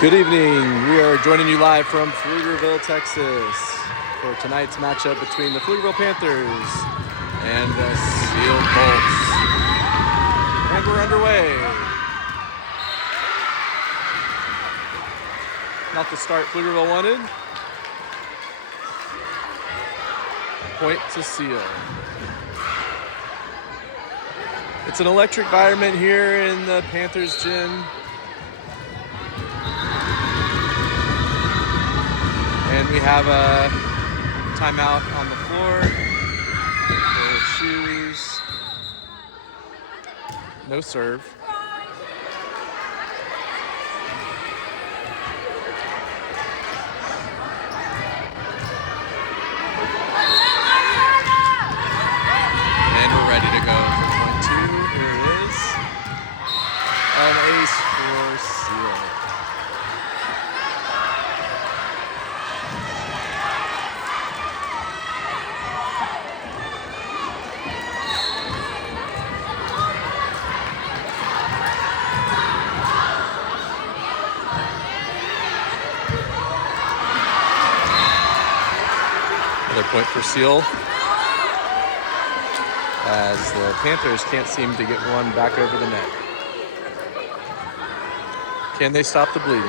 Good evening. We are joining you live from Pflugerville, Texas for tonight's matchup between the Pflugerville Panthers and the Cele Colts. And we're underway. Not the start Pflugerville wanted. Point to Cele. It's an electric environment here in the Panthers gym. And we have a timeout on the floor for shoes. No serve. And we're ready to go for point two. Here it is. An ace for Cele. Another point for Cele, as the Panthers can't seem to get one back over the net. Can they stop the bleeding?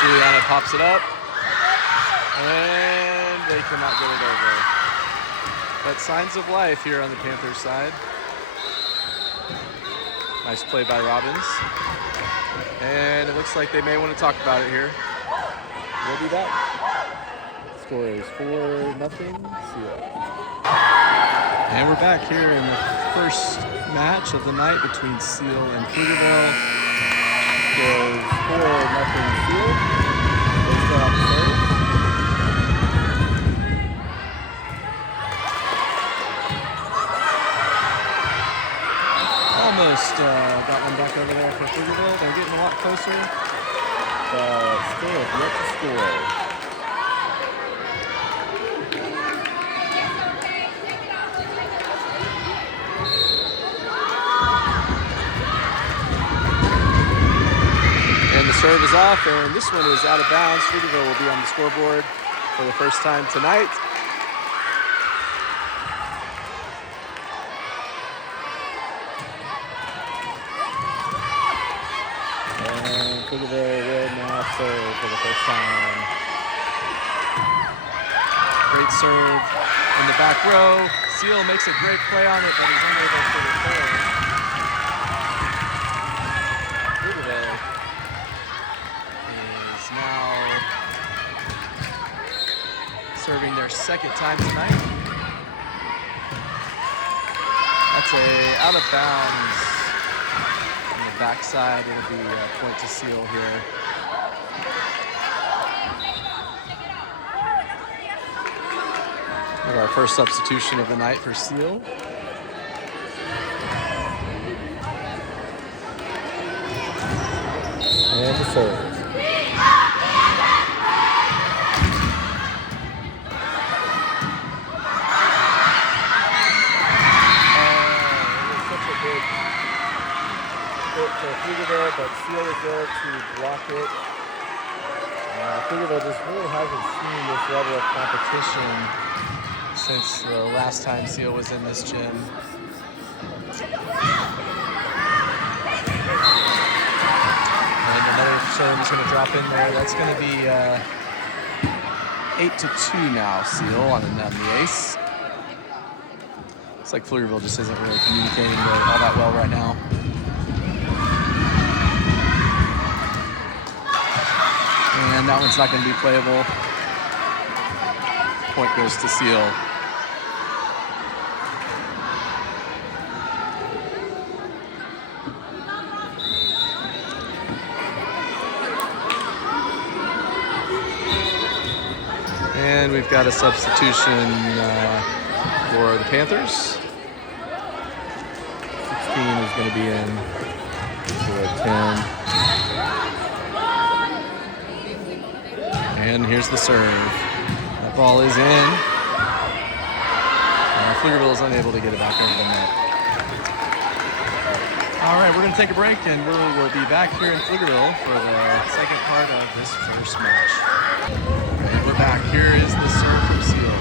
Juliana pops it up, and they cannot get it over. But signs of life here on the Panthers side. Nice play by Robbins. And it looks like they may want to talk about it here. We'll do that. Score is 4-0 Cele. And we're back here in the first match of the night between Cele and Pflugerville. Score is 4-0 Cele. They start off the serve. Almost got one back over there for Pflugerville. They're getting a lot closer, but still yet to score. And the serve is off, and this one is out of bounds. Pflugerville will be on the scoreboard for the first time tonight. Pflugerville will now serve for the first time. Great serve in the back row. Cele makes a great play on it, but he's unable to return. Pflugerville is now serving their second time tonight. That's a out of bounds. Backside, it'll be a point to Cele here. We have our first substitution of the night for Cele. And the serve. Pflugerville, but Cele is there to block it. Pflugerville just really hasn't seen this level of competition since the last time Cele was in this gym. And another serve is going to drop in there. That's going to be 8-2 now, Cele on the ace. Looks like Pflugerville just isn't really communicating all that well right now. And that one's not going to be playable. Point goes to Cele. And we've got a substitution for the Panthers. 16 is going to be in for 10. And here's the serve. That ball is in. Pflugerville is unable to get it back over the net. All right, we're going to take a break, and we'll be back here in Pflugerville for the second part of this first match. And we're back. Here is the serve from Cele.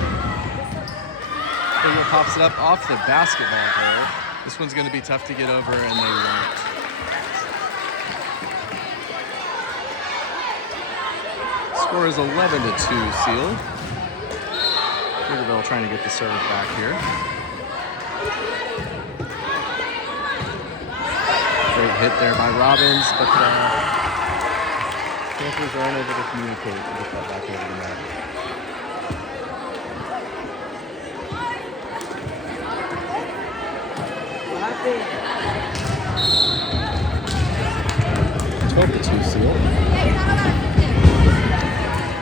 Pflugerville pops it up off the basketball goal. This one's going to be tough to get over, and they won't. Score is 11-2 Cele. Pflugerville trying to get the serve back here. Great hit there by Robbins, but the Panthers are unable to communicate to get that back over the net. Cele.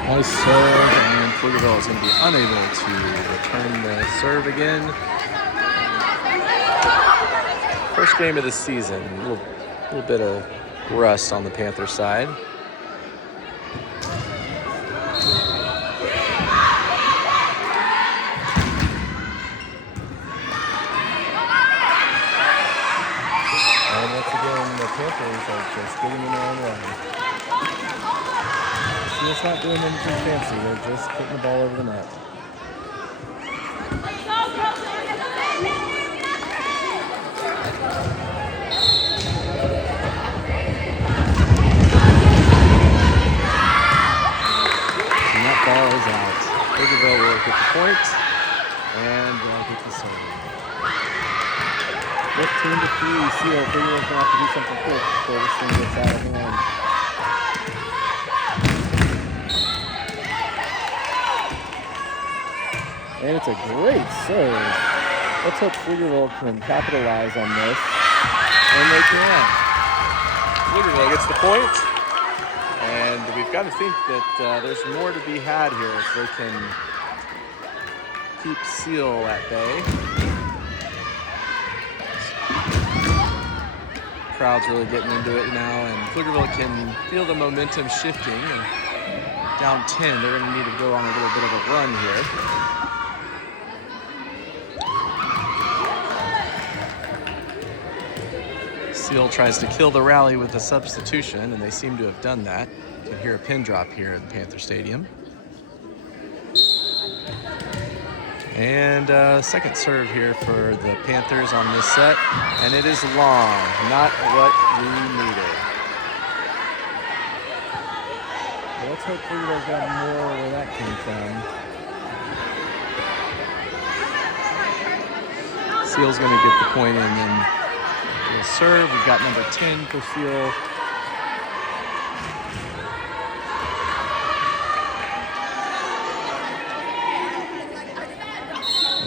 Nice serve, and Pflugerville is going to be unable to return the serve again. First game of the season, a little bit of rust on the Panther side. And once again, the Panthers are just getting in their own way. It's not doing anything fancy, they're just putting the ball over the net. And that ball is out. Pflugerville will get the point, and they'll get the serve. 15-3, Cele. Pflugerville's going to have to do something quick before this thing gets out of hand. And it's a great serve. Let's hope Pflugerville can capitalize on this. And they can. Pflugerville gets the point. And we've got to think that there's more to be had here if they can keep Cele at bay. Crowd's really getting into it now, and Pflugerville can feel the momentum shifting. Down 10, they're going to need to go on a little bit of a run here. Cele tries to kill the rally with a substitution, and they seem to have done that. You can hear a pin drop here at Panther Stadium. And second serve here for the Panthers on this set, and it is long, not what we needed. Well, let's hope Pflugerville's got more where that came from. Cele's going to get the point in, and we'll serve. We've got number 10 for Cele.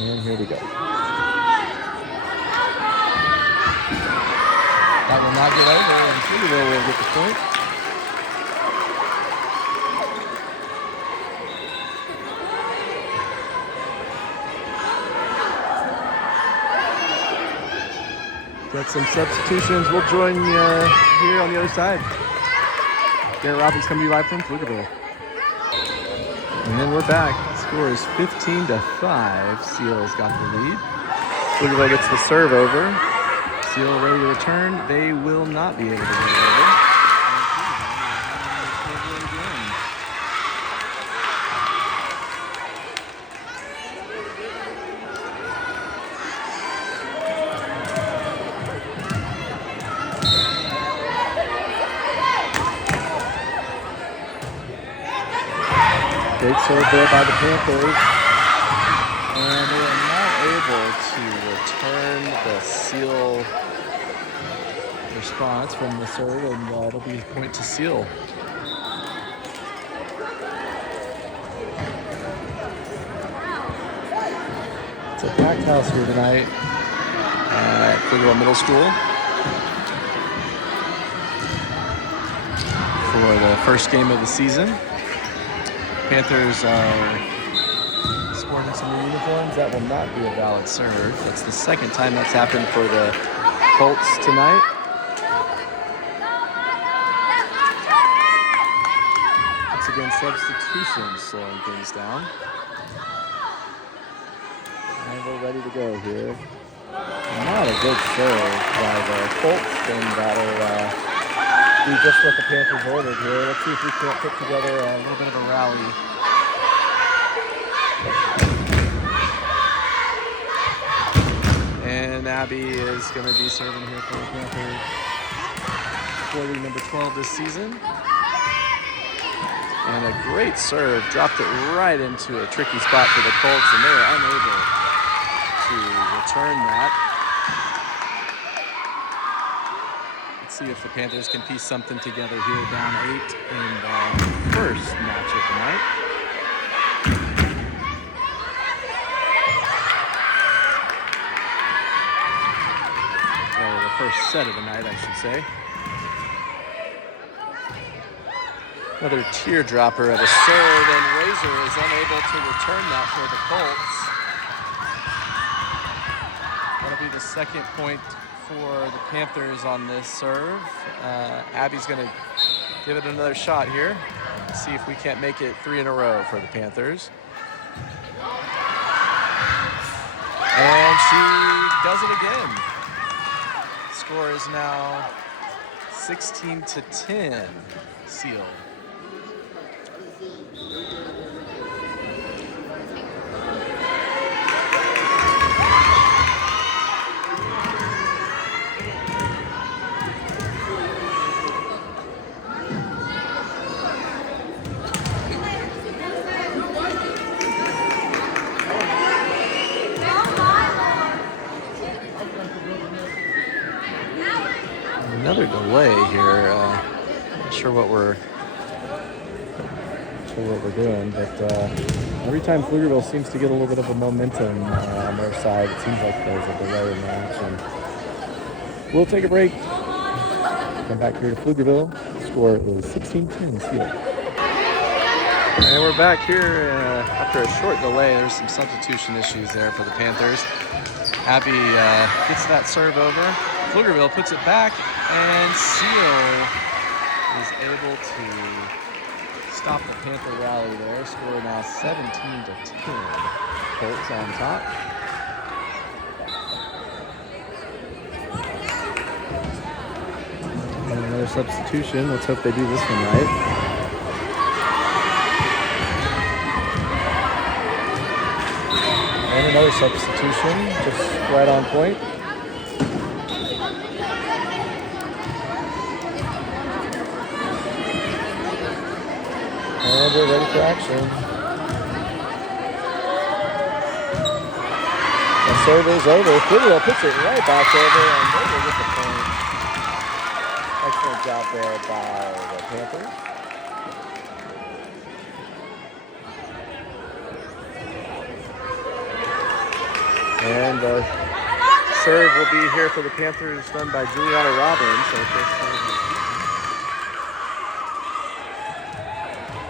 And here we go. That will not get over, and Pflugerville will get the point. Got some substitutions. We'll join you here on the other side. Garrett Robbins coming to you live from Pflugerville. And then we're back. Score is 15-5. Cele's got the lead. Pflugerville gets the serve over. Cele ready to return. They will not be able to get it over. Great serve there by the Panthers. And they are not able to return the Cele response from the serve, and it'll be a point to Cele. It's a packed house here tonight at Pflugerville Middle School for the first game of the season. Panthers are sporting some new uniforms. That will not be a valid serve. That's the second time that's happened for the Colts tonight. It's again, substitutions slowing things down. And we're ready to go here. Not a good serve by the Colts, and that'll be just what the Panthers ordered here. Let's see if we can't put together a little bit of a rally. And Abby is going to be serving here for the Panthers. Scoring number 12 this season. And a great serve. Dropped it right into a tricky spot for the Colts, and they are unable to return that. Let's see if the Panthers can piece something together here, down 8 in the first match of the night. The first set of the night, I should say. Another teardropper of a serve, and Razor is unable to return that for the Colts. That'll be the second point for the Panthers on this serve. Abby's going to give it another shot here. See if we can't make it 3 in a row for the Panthers. And she does it again. Score is now 16-10, Cele. Another delay here. Not sure what we're doing, but every time Pflugerville seems to get a little bit of a momentum on their side, it seems like there's a delay in the action. We'll take a break. Come back here to Pflugerville. The score is 16-10 Cele. And we're back here after a short delay. There's some substitution issues there for the Panthers. Abby gets that serve over. Pflugerville puts it back, and Cele is able to stop the Panther rally there. Score now 17-10. Colts on top. And another substitution. Let's hope they do this one right. And another substitution, just right on point. And we're ready for action. The serve is over. Pflugerville puts it right back over, and they will get the point. Excellent job there by the Panthers. And the serve will be here for the Panthers, done by Juliana Robbins. So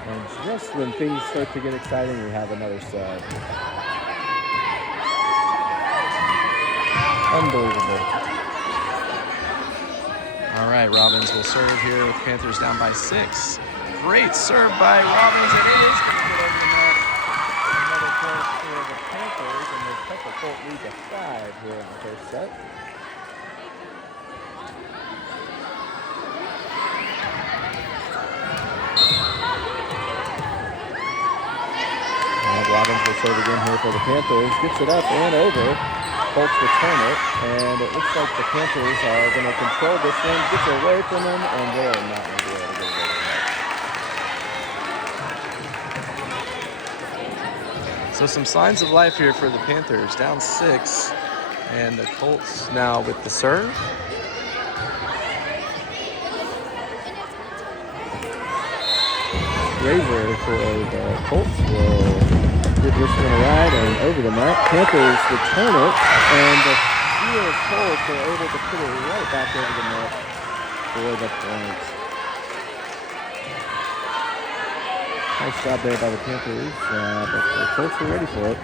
and just when things start to get exciting, we have another serve. Unbelievable. All right, Robbins will serve here with the Panthers down by 6. Great serve by Robbins, and it is going to get over the net. Another point for the Panthers, and the Pepper Colt lead to 5 here in the first set. Robbins will serve again here for the Panthers. Gets it up and over. Colts return it, and it looks like the Panthers are going to control this one. Gets it away from them, and they are not going to be able to get it over. So some signs of life here for the Panthers. Down 6, and the Colts now with the serve. Razor for the Colts will give this one a ride and over the net. Panthers return it, and the Cele Colts are able to put it right back over the net for the points. Nice job there by the Panthers, but the Colts are ready for it.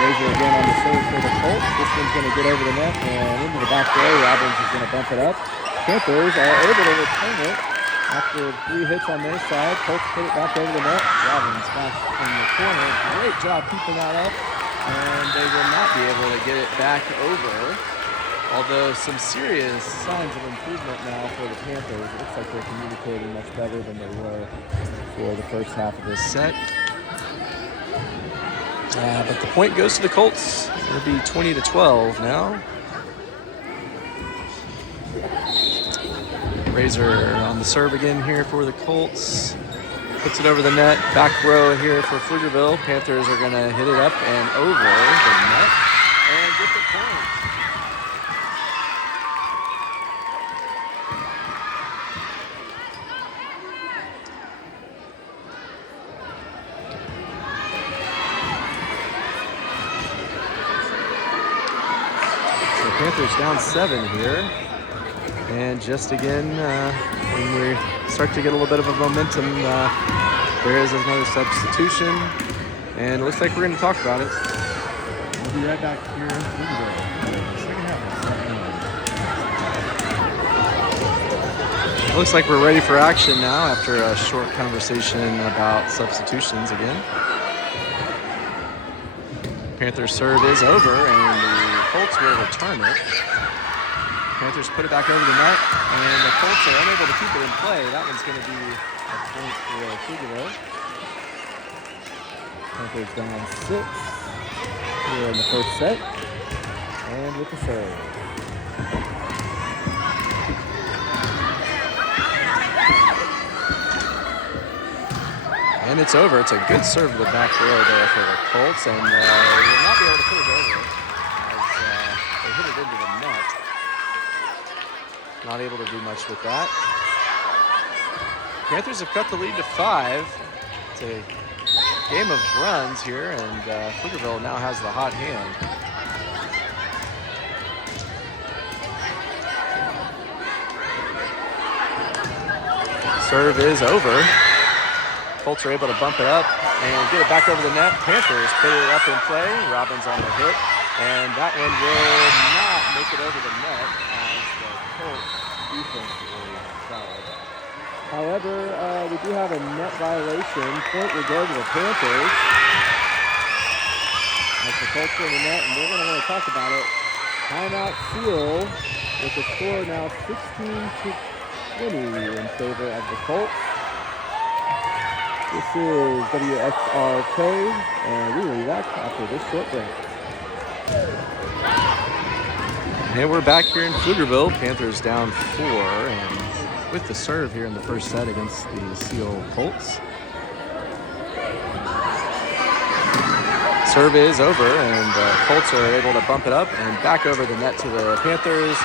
Razor again on the serve for the Colts. This one's going to get over the net and into the back row. Robbins is going to bump it up. Panthers are able to return it. After 3 hits on their side, Colts put it back over the net. Robbins back in the corner. Great job keeping that up. And they will not be able to get it back over. Although some serious signs of improvement now for the Panthers. It looks like they're communicating much better than they were for the first half of this set. But the point goes to the Colts. It'll be 20-12 now. Razor on the serve again here for the Colts. Puts it over the net. Back row here for Pflugerville. Panthers are going to hit it up and over the net and get the point. So Panthers down 7 here. And just again, when we start to get a little bit of a momentum, there is another substitution. And it looks like we're going to talk about it. We'll be right back here in Pflugerville. Second half. It looks like we're ready for action now after a short conversation about substitutions again. Panthers serve is over, and the Colts will return it. Panthers put it back over the net, and the Colts are unable to keep it in play. That one's going to be a point for Pflugerville. Panthers down 6 here in the first set, and with the serve. And it's over. It's a good serve to the back row there for the Colts, and they will not be able to put it over as they hit it into the net. Not able to do much with that. Panthers have cut the lead to 5. It's a game of runs here, and Pflugerville now has the hot hand. Serve is over. Colts are able to bump it up and get it back over the net. Panthers put it up in play. Robbins on the hit, and that one will not make it over the net as the Colts defense is solid. However, we do have a net violation. Point will go to the Panthers. As the Colts are in the net, and we're going to want to talk about it. Timeout Cele with the score now 16-20 in favor of the Colts. This is WXRK, and we will be back after this short break. And we're back here in Pflugerville. Panthers down 4, and with the serve here in the first set against the Cele Colts. Serve is over, and the Colts are able to bump it up and back over the net to the Panthers.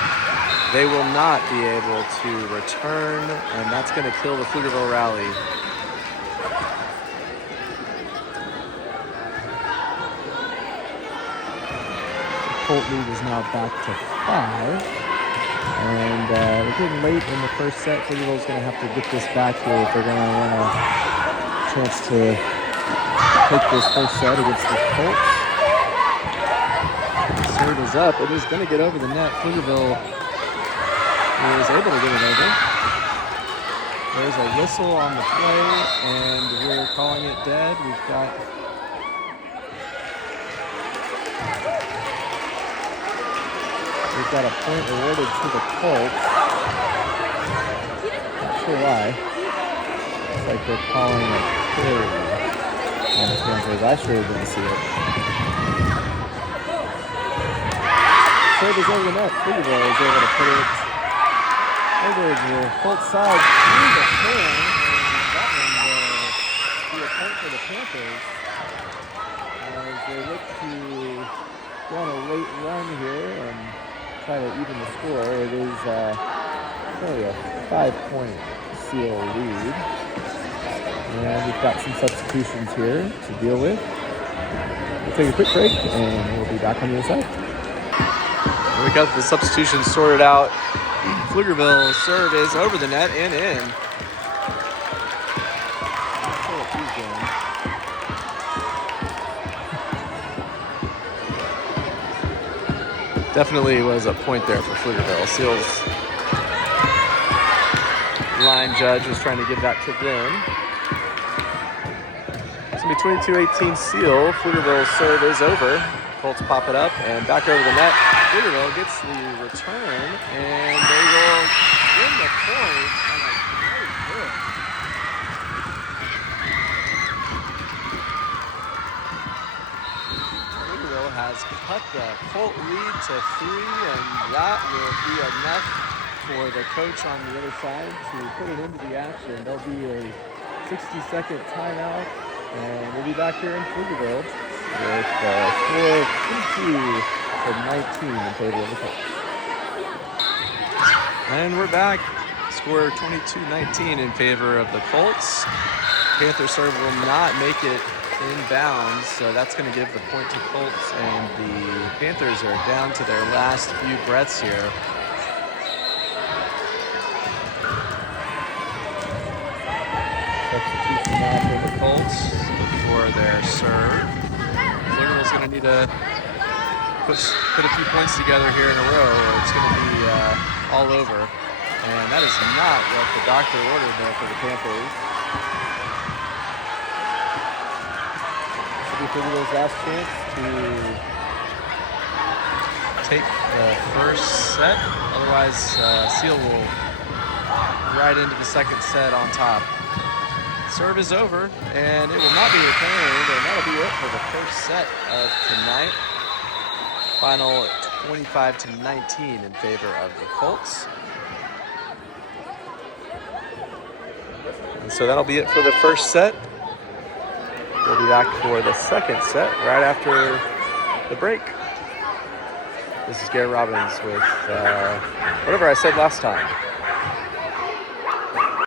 They will not be able to return, and that's going to kill the Pflugerville rally. Colt lead is now back to 5, and we're getting late in the first set. Pflugerville's going to have to get this back here if they're going to want a chance to take this first set against the Colts. Serve is up. It is going to get over the net. Pflugerville is able to get it over. There's a whistle on the play, and we're calling it dead. We've got a point awarded to the Colts. Not sure why. Looks like they're calling it carry on the Panthers. I sure didn't see it. Serve is over the net. Pflugerville is able to put it over the Colts side through the hand. That one will be a point for the Panthers as they look to go on a late run here and try to even the score. It is really a 5-point Cele lead. And we've got some substitutions here to deal with. We'll take a quick break and we'll be back on the other side. We got the substitutions sorted out. Pflugerville serve is over the net and in. Definitely was a point there for Pflugerville. Cele's line judge was trying to give that to them. It's going to be 22-18 Cele. Pflugerville's serve is over. Colts pop it up and back over the net. Pflugerville gets the return, and they will win the point on a great hit. Pflugerville has cut the Colt lead to 3, and that will be enough for the coach on the other side to put it into the action. There'll be a 60-second timeout, and we'll be back here in Pflugerville with score 22-19 in favor of the Colts. And we're back. Score 22-19 in favor of the Colts. Panther serve will not make it inbounds, so that's going to give the point to Colts, and the Panthers are down to their last few breaths here. Substitution now for the Colts for their serve. Pflugerville's going to need to put a few points together here in a row, or it's going to be all over. And that is not what the doctor ordered there for the Panthers. This will be Pflugerville's last chance to take the first set. Otherwise, Cele will right into the second set on top. Serve is over, and it will not be returned, and that'll be it for the first set of tonight. Final 25-19 in favor of the Colts. And so that'll be it for the first set. We'll be back for the second set right after the break. This is Garrett Robbins with whatever I said last time.